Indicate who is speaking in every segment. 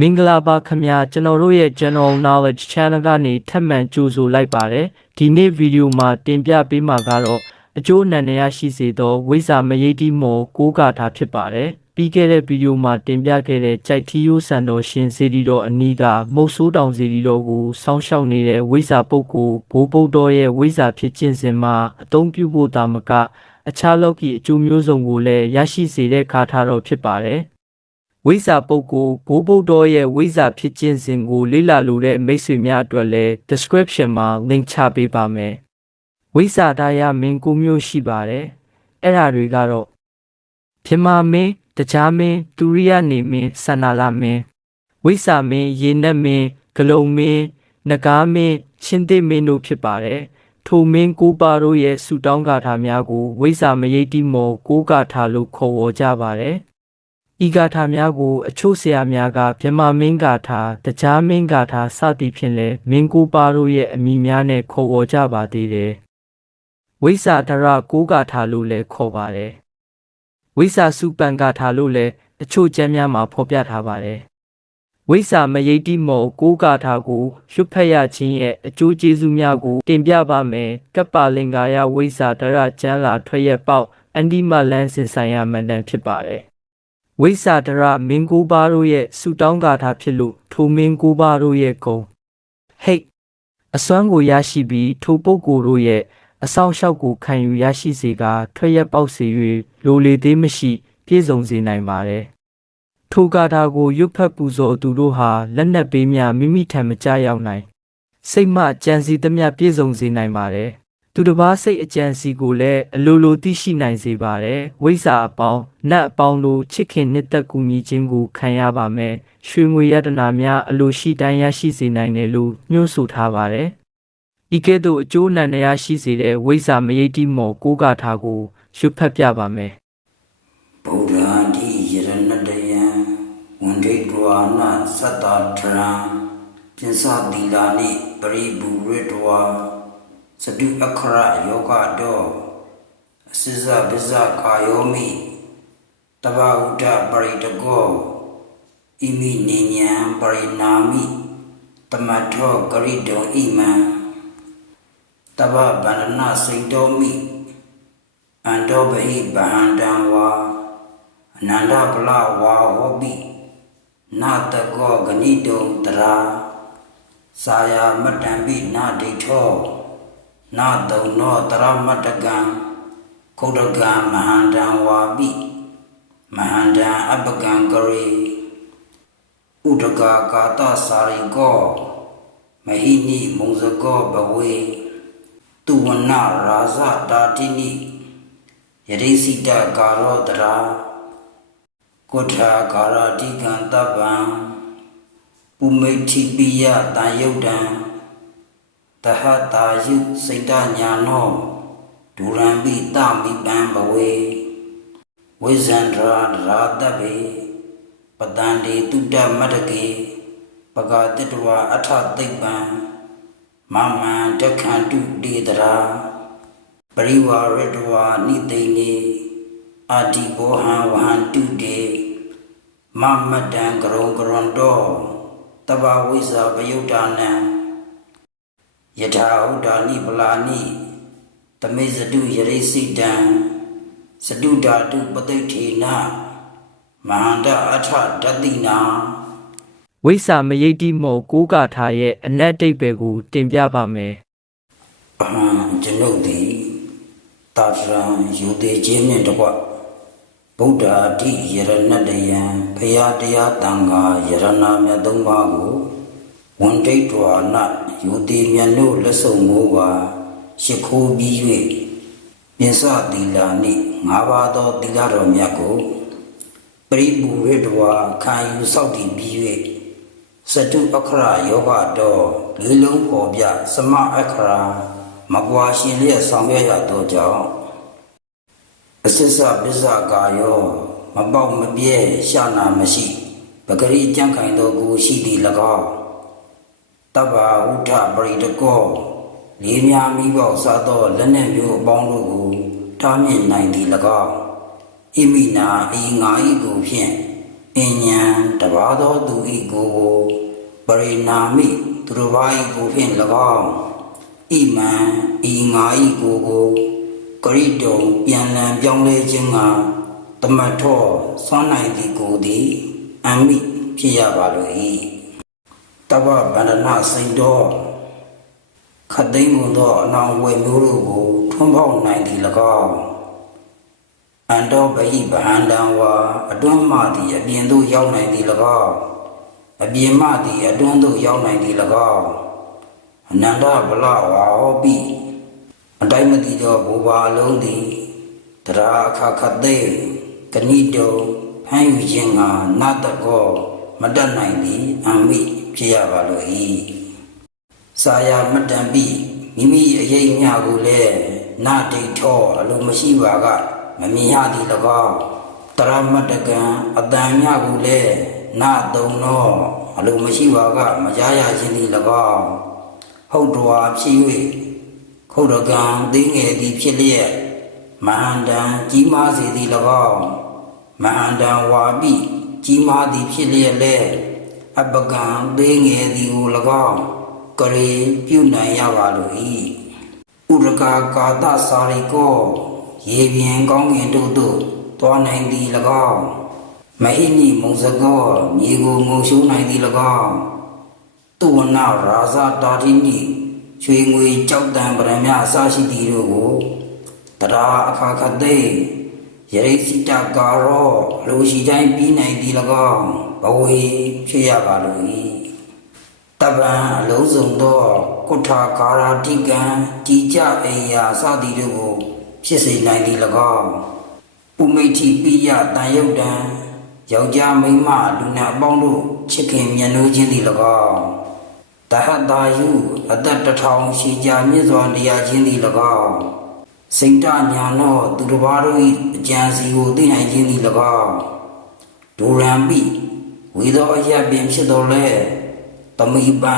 Speaker 1: မင်္ဂလာပါခင်ဗျာကျွန်တော်တို့ရဲ့ General Knowledge Channel ကနေထပ်မံကြိုဆိုလိုက်ပါတယ်ဒီနေ့ဗီဒီယိုမှာတင်ပြပေးမှာကတော့အကျိုးအနန္တရရှိစေသောဝိဇာမယိတိမောကိုးကာထာဖြစ်ပါတယ်ပြီးခဲ့တဲ့ဗီဒီယိုမှာတင်ပြခဲ့တဲ့ကြိုက်ထီယိုဆန်တော်ရှင်စေတီတော်အနီးကမုတ်ဆိုးတောင်စေတီတော်ကိုစောင်းရှောက်နေတဲ့ဝိဇာပုဂ္ဂိုလ်ဘိုးဗုဒ္ဓရဲ့ဝိဇာဖြစ်ခြင်းစဉ်မှာအသုံးပြုဖို့တာမကအခြားလောကီအကျိုးမျိုးစုံကိုလည်းရရှိစေတဲ့ခါထာတော်ဖြစ်ပါတယ် ဝိဇာပုဂ္ဂိုလ်ဘိုးဗုဒ္ဓရဲ့ဝိဇာဖြစ်ခြင်းစဉ်ကိုလေ့လာလိုတဲ့မိတ်ဆွေများအတွက်လည်း description မှာ link ချပေးပါမယ်။ဝိဇာတရားမင်းကိုမျိုးရှိပါတယ်။အဲ့ဒါတွေကတော့ပြမမင်းတကြားမင်းဒူရိယနေမင်းဆန္နာလာမင်းဝိဇာမင်းရေနက်မင်းဂလုံမင်းနဂါမင်းရှင်သိမင်းတို့ဖြစ်ပါတယ်။ထိုမင်းကိုပါတို့ရဲ့ဆူတောင်းဂါထာများကိုဝိဇာမယိတိမောကိုးဂါထာလို့ခေါ်ဝေါ်ကြပါတယ်။ ဤဂါထာများကိုအချို့ဆရာများကမြမမင်းဂါထာတကြားမင်းဂါထာစသည်ဖြင့်လည်းမင်းကိုပါတို့ရဲ့အမည်များနဲ့ခေါ်ဝေါ်ကြပါသေးတယ်။ဝိဇာဒရကိုးဂါထာလို့လည်းခေါ်ပါတယ်။ဝိဇာစုပန်ဂါထာလို့လည်းအချို့ကျမ်းများမှာဖော်ပြထားပါတယ်။ဝိဇာမယိတိမောကိုးဂါထာကိုရွတ်ဖတ်ရခြင်းရဲ့အကျိုးကျေးဇူးများကိုတင်ပြပါမယ်။ကပ္ပလင်္ကာယဝိဇာဒရကျမ်းလာထွက်ရပေါက်အန္တိမလန်းစင်ဆိုင်ရမန္တန်ဖြစ်ပါတယ်။ ဝိစာဒရမင်းကိုပါတို့ရဲ့ဆူတောင်းဂါထာဖြစ်လို့ထိုမင်းကိုပါတို့ရဲ့ဂုံဟိတ်အစွမ်းကိုရရှိပြီးထိုပုဂ္ဂိုလ်တို့ရဲ့အဆောင်လျှောက်ကိုခံယူရရှိစေကထွက်ရက်ပေါက်စေ၍လိုလေသေးမရှိပြည့်စုံစေနိုင်ပါတယ်ထိုဂါထာကိုရွတ်ဖတ်ပူဇော်သူတို့ဟာလက်နက်ပေးများမိမိထံမကြရောက်နိုင်စိတ်မှကြံစီသမျှပြည့်စုံစေနိုင်ပါတယ် သူတစ်ပါးစိတ်အကြံစီကိုလည်းအလိုလိုသိရှိနိုင်စေပါတယ်ဝိဇ္ဇာအပေါင်းနတ်အပေါင်းတို့ချစ်ခင်နှစ်သက်ကူညီခြင်းကိုခံရပါမယ်ရွှေငွေရတနာများအလိုရှိတိုင်းရရှိစေနိုင်တယ်လို့ညွှန်ဆိုထားပါတယ်ဤကဲ့သို့အကျိုးနံရရှိစေတဲ့ဝိဇ္ဇာမယိတိမောကိုးကားထားကိုရွတ်ဖတ်ပြပါမယ်
Speaker 2: ဗုဒ္ဓံတိယရဏတယံဝန္ဒိတဝါနသတ္တထရံပိစတိလာနိပရိဘူရတဝါ စတုအခရယောဂတောအစိဇဗိဇကာယောမိတဘဥဒ္ဒပရိတကောဣမိနိညာပရိနာမိတမထောဂရိတောဣမံတဘဗန္ဒနာစိတ်တော်မိအန္တောဘဟိဗဟန္တံဝါအနန္တပလဝါဟောပိနာတကောဂဏိတုံတရာစာယာမတ္တံပိနာဒိဋ္ဌော နာတုံနောတရမတ္တကံခုဒ္ဒကံမဟန္တံဝါပိမဟန္တံအပကံကရေဥဒကကာတစာရိကောမဟိနိမုံစကောဘဝေသူဝနရာဇတာတိနိယရိစိတကာရောတရာကုဋ္ဌာကာရတိကံတပ္ပံပုမိဋ္ဌိပိယတန်ယုတ်တံ တဟတာယုစိတ်တညာနောဒူရံပိတမိပံဘဝေဝိဇန္ဒရာရာတဗေပတန္တိတုတ္တမတ္တကေပဂတိတဝအထသိပ္ပံမမံတက္ခန္တုတေတရာပရိဝရတဝနိသိနေအာတိဘောဟံဝဟန္တုတေမမတံကရုံကရွန်တောတဘဝိဇာပယုတ်တာနံ ယထာဥဒ္ဒါနိပလာနိတမေဇတုယရိစိတံစတုဓာတုပသိဋ္ဌေနမဟာန္တအထဒတိနာ
Speaker 1: ဝိစာမယိတိမောကိုးကားထားရဲ့အနက်တိတ်ပဲကို တင်ပြပါမယ်
Speaker 2: အဟံကျွန်ုပ်သည်တာရံယူသေးခြင်းနှင့်တကွဗုဒ္ဓအဋ္ဌိယရဏတယံဖရာတရားတန်ခါယရဏမြတ်သုံးပါးကို ဝန်ဒိဋ္ဌဝါနယူသေးမြတ်တို့လက်ဆုံမိုးပါရှ िख ိုးပြီး၍မြင်စသီလာနှင့်ငါးပါးသောသီလတော်မြတ်ကိုပရိပူရတဝါခံယူဆောက်တည်ပြီး၍စတုအခရယောဂတော်လေးလုံးပေါ်ပြစမအခရာမကွာရှင်လျက်ဆောင်ရွက်ရသောကြောင့်အစစ်စပစ္စကာယောမပေါက်မပြဲရှာနာမရှိပဂရိကြံ့ခိုင်သောကိုရှိသည့်၎င်း တဗ္ဗဝုထပရိတကောလေးများမိပေါက်စားသောလက်နက်မျိုးအပေါင်းတို့ကိုတားမြစ်နိုင်သည်၎င်းဣမိနာအေငါဤကိုဖြင့်အဉ္ဉံတပါသောသူဤကိုယ်ကိုပရိနာမိသူတစ်ပါးဤကိုဖြင့်၎င်းဣမံဤငါဤကိုယ်ကိုကရိတုံပြန်လည်ပြောင်းလဲခြင်းကတမတ်ထောစွမ်းနိုင်သည်ကိုယ်သည်အမိဖြစ်ရပါလို၏ တပ္ပဗန္ဒနာစိန်တော်ခတ်သိမ်းကုန်သောအနောင်ဝယ်မျိုးတို့ကိုထွန်းပေါက်နိုင်သည်၎င်းအန္တောပဟိဗဟန္တံဝါအတွင်းမှသည်အပြင်သို့ရောက်နိုင်သည်၎င်းအပြင်မှသည်အတွင်းသို့ရောက်နိုင်သည်၎င်းအနန္တဗလဝါဟောပိအတိုင်းမတိသောဘူပါအလုံးသည်တရာအခါခတ်သိမ်းကဏိတုံဖမ်းယူခြင်းကနတ်တကောမတတ်နိုင်သည်အမိ ဖြစ်ရပါလို၏စာယာမတံပိမိမိအရေးမြကိုလည်းနာဒိဋ္ဌောအလိုမရှိပါကမမြင်ရသည်၎င်းတရမတကံအတန်မြကိုလည်းနာတုံသောအလိုမရှိပါကမကြားရခြင်းသည်၎င်းဟုတ်တော်ဖြစ်၍ခုတ်တကံသိငယ်သည်ဖြစ်လျက်မဟာန္တံကြီးမားစေသည်၎င်းမဟာန္တံဝါပိကြီးမားသည်ဖြစ်လျက်လည်း အပကံသိငယ်သည်ကို၎င်းကရေပြုနိုင်ရပါလို့ဤဥရကာကာသစာရိကောရေပြင်ကောင်းကင်တို့သို့တွားနိုင်သည်၎င်းမဟိနိမုံစကောမြေကိုငုံရှုံးနိုင်သည်၎င်းသူဝနာရာဇတာတိနိချွေငွေကြောက်တံပရမအစရှိသည်တို့ကိုတရာအခါခသိ ယရိစိတကာရောလူရှိတိုင်းပြီးနိုင်သည်၎င်းဘဝေဖြစ်ရပါလို့ဤတပံအလုံးစုံသောကုထာကာရာတိကံជីကြအိယာစသည်တို့ကိုဖြစ်စေနိုင်သည်၎င်းပုမိဋ္ဌိပိယတန်ယုတ်တံယောက်ျားမိန်းမလူနာအပေါင်းတို့ချစ်ခင်မြတ်နိုးခြင်းသည်၎င်းတဟတယုအသက်တစ်ထောင်ရှိကြမြင့်စွာနေရခြင်းသည်၎င်း စိတ်တညာသောသူတစ်ပါးတို့၏အကြံစီကိုသိနိုင်ခြင်းသည်၎င်းဒူရံပိဝေသောအယပင်ဖြစ်တော်လဲတမိပံ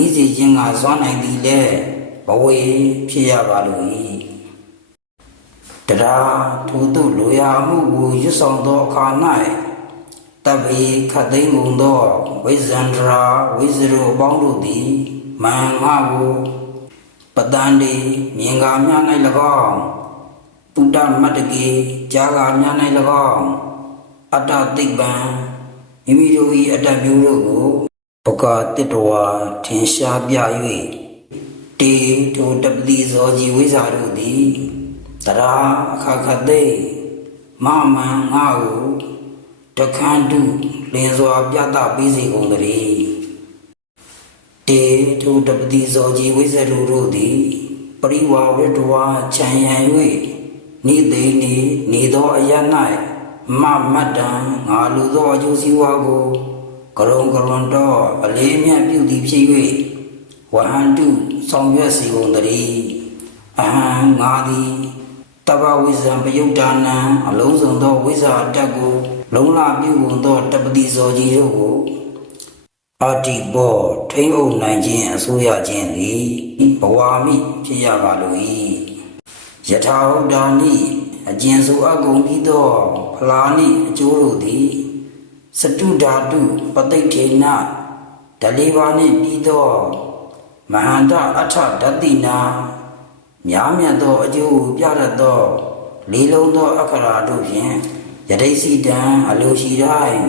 Speaker 2: ဤစီခြင်းကစွမ်းနိုင်သည်လေဘဝေဖြစ်ရပါလို့ဤတရားထိုသို့လိုရာမှုကိုရွတ်ဆောင်သောအခါ၌တပိခတ်သိမ်းကုန်သောဝိဇန္ဒရာဝိဇရုအပေါင်းတို့သည်မန်ငါကိုပ တန်ဒီမြင်ကာများ၌၎င်းတုဒ္ဓမတ္တကေကြာကာများ၌၎င်းအတ္တသိပ္ပံမိမိတို့၏အတ္တမျိုးတို့ကိုဘုကတိတဝါထင်ရှားပြ၍တေထိုတပတိဇောကြီးဝိဇာတို့သည်တရာအခါခသိမမန်ငါကိုတခန္တုလင်းစွာပြသပေးစေကုန်သတည်း တေထိုတပတိဇောကြီးဝိဇာတို့တို့သည်ပရိဝါဝတ္တဝါခြံရန်၍နိသိနေနေသောအရ၌မမတ္တံငါလူသောအကျိုးစီးပွားကိုကရုံကရုံတော့အလေးမြတ်ပြုသည်ဖြစ်၍ဝဟန္တုဆောင်ရွက်စီကုန်တည်းအဟံငါသည်တဘဝိဇံပယုတ်တာနံအလုံးစုံသောဝိဇာအတက်ကို လုံလပြုကုန်သောတပတိဇောကြီးတို့ကို အတ္တိဘောထိမ့်အုပ်နိုင်ခြင်းအစိုးရခြင်းသည်ဘဝမိဖြစ်ရပါလို၏ယထာဟုတ်တာနိအကျဉ်စုအကုန်ပြီးသောဖလာနိအကျိုးတို့သည်စတုဓာတုပဋိဋ္ဌိနဓလေးပါးနှင့်ပြီးသောမဟာန္တအထဓတ္တိနာများမြတ်သောအကျိုးကိုပြတတ်သောလေးလုံးသောအခရာတို့ဖြင့်ယတိစီတံအလိုရှိတိုင်း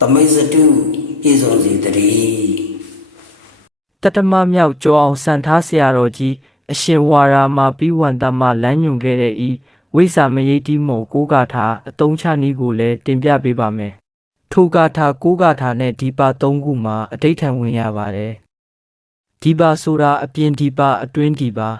Speaker 2: သမိတ်စတု ပြည့်စုံစေတည်း
Speaker 1: တတမမြောက်ကျော်အောင်စံထားဆရာတော်ကြီးအရှင်ဝါရာမာပြီးဝန္တမလမ်းညွန်ခဲ့တဲ့ဤဝိဇာမယိတိမောကိုးကားထာအတုံးချနည်းကိုလည်းတင်ပြပေးပါမယ်။ထိုကာထာကိုးကာထာနဲ့ဒီပါ၃ခုမှာအဋိဋ္ဌံဝင်ရပါတယ်။ဒီပါဆိုတာအပြင်ဒီပါအတွင်းဒီပါ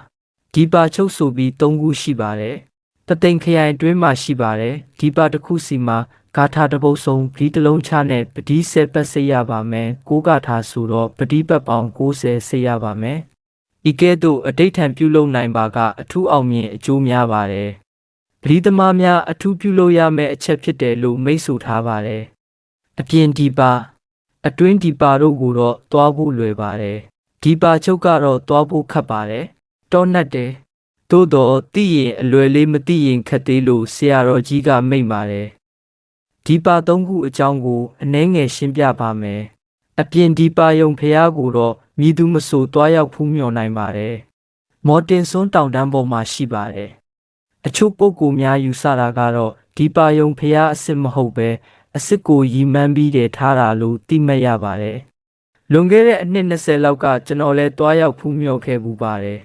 Speaker 1: ဒီပါချုပ်ဆိုပြီး၃ခုရှိပါတယ်။ တသိမ်ခရိုင်အတွင်းမှာရှိပါတယ်။ဒီပါတစ်ခုစီမှာဂါထာတစ်ပုဒ်ဆုံးပဒီတစ်လုံးချနဲ့ပဒီ၁၀ပတ်စိတ်ရပါမယ်။ကိုးကာထာဆိုတော့ပဒီပတ်ပေါင်း90စိတ်ရပါမယ်။ဤကဲ့သို့အဋိဋ္ဌံပြုလုပ်နိုင်ပါကအထူးအောင်မြင်အကျိုးများပါတယ်။ပရိသမားများအထူးပြုလုပ်ရမယ့်အချက်ဖြစ်တယ်လို့မိတ်ဆိုထားပါတယ်။အပြင်ဒီပါအတွင်းဒီပါတို့ကိုတော့တွားဖို့လွယ်ပါတယ်။ဒီပါချုပ်ကတော့တွားဖို့ခက်ပါတယ်။တောနှက်တယ်။ သို့တော့သိရင်အလွယ်လေးမသိရင်ခက်သေးလို့ဆရာတော်ကြီးကမိန့်ပါတယ်ဒီပါသုံးခုအကြောင်းကိုအနည်းငယ်ရှင်းပြပါမယ်အပြင်ဒီပါယုံဖျားကိုတော့မြည်သူမဆိုတွားရောက်ဖူးမြော်နိုင်ပါတယ်မော်တင်စွန်းတောင်တန်းပေါ်မှာရှိပါတယ်အချို့ပုဂ္ဂိုလ်များယူဆတာကတော့ဒီပါယုံဖျားအစ်စ်မဟုတ်ပဲအစ်စ်ကိုရီမန်းပြီးတယ်ထားတာလို့သိမှတ်ရပါတယ်လွန်ခဲ့တဲ့အနှစ်20လောက်ကကျွန်တော်လည်းတွားရောက်ဖူးမြော်ခဲ့ပူပါတယ်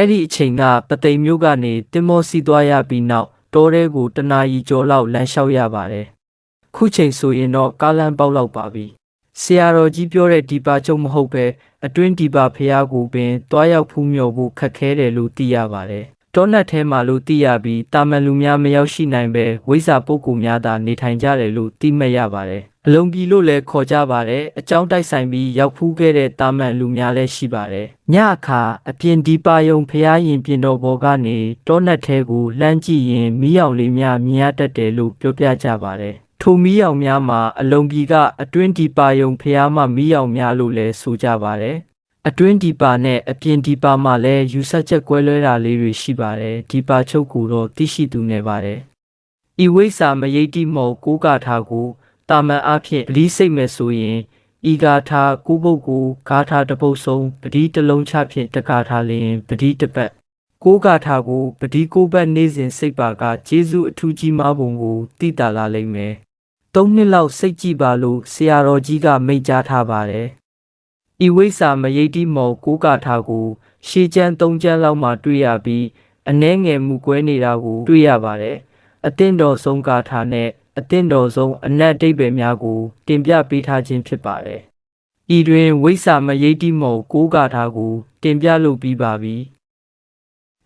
Speaker 1: အဲ့ဒီအချိန်ကပသိမ်မျိုးကနေတင်မောစီသွားရပြီးနောက်တောထဲကိုတနာရီကျော်လောက်လမ်းလျှောက်ရပါတယ်ခုချိန်ဆိုရင်တော့ကားလမ်းပေါက်လောက်ပါပြီဆရာတော်ကြီးပြောတဲ့ဒီပါချုပ်မဟုတ်ပဲအတွင်းဒီပါဖះကိုပင်တွားရောက်ဖူးမြော်ဖို့ခက်ခဲတယ်လို့သိရပါတယ် တောနတ်ထဲမှာလို့သိရပြီးတာမန်လူများမရောက်ရှိနိုင်ပဲဝိဇ္ဇာပုဂ္ဂိုလ်များသာနေထိုင်ကြတယ်လို့သိမှတ်ရပါတယ်အလုံးကြီးလို့လည်းခေါ်ကြပါတယ်အကြောင်းတိုက်ဆိုင်ပြီးရောက်ဖူးခဲ့တဲ့တာမန်လူများလည်းရှိပါတယ်ညအခါအပြင်ဒီပါယုံဖះရင်ပြင်တော်ဘော်ကနေတောနတ်ထဲကိုလှမ်းကြည့်ရင်မီးရောင်လေးများမြင်ရတတ်တယ်လို့ပြောပြကြပါတယ်ထိုမီးရောင်များမှာအလုံးကြီးကအတွင်းဒီပါယုံဖះမှမီးရောင်များလို့လည်းဆိုကြပါတယ် အတွင်းဒီပါနဲ့အပြင်ဒီပါမှာလည်းယူဆချက်ကွဲလွဲတာလေးတွေရှိပါတယ်ဒီပါချုပ်ကိုတော့သိရှိသူနေပါတယ်ဤဝိဇ္ဇာမယိတ်တိမောကိုးကာထာကိုတာမန်အားဖြင့်ပလီစိတ်မဲ့ဆိုရင်ဤဂါထာကိုးပုတ်ကိုဂါထာတစ်ပုတ်ဆုံးပတိတစ်လုံးချဖြင့်တက္ကထာလျင်ပတိတစ်ပတ်ကိုးဂါထာကိုပတိကိုးပတ်နေ့စဉ်စိတ်ပါကကျေးဇူးအထူးကြီးမားပုံကိုသိတာလာလိမ့်မယ်သုံးနှစ်လောက်စိတ်ကြည့်ပါလို့ဆရာတော်ကြီးကမိန့်ကြားထားပါတယ်။ ဤဝိဇ္ဇာမယိတ်တိမောကိုးကာထာကို ရှေးကျမ်းသုံးကျမ်းလောက်မှတွေ့ရပြီးအနှဲငယ်မှုကွဲနေတာကိုတွေ့ရပါတယ်။အသင့်တော်ဆုံးကာထာနဲ့အသင့်တော်ဆုံးအနတ်အဓိပ္ပာယ်များကို တင်ပြပေးထားခြင်းဖြစ်ပါတယ်။ဤတွင်ဝိဇ္ဇာမယိတ်တိမောကိုးကာထာကို တင်ပြလို့ပြီးပါပြီ။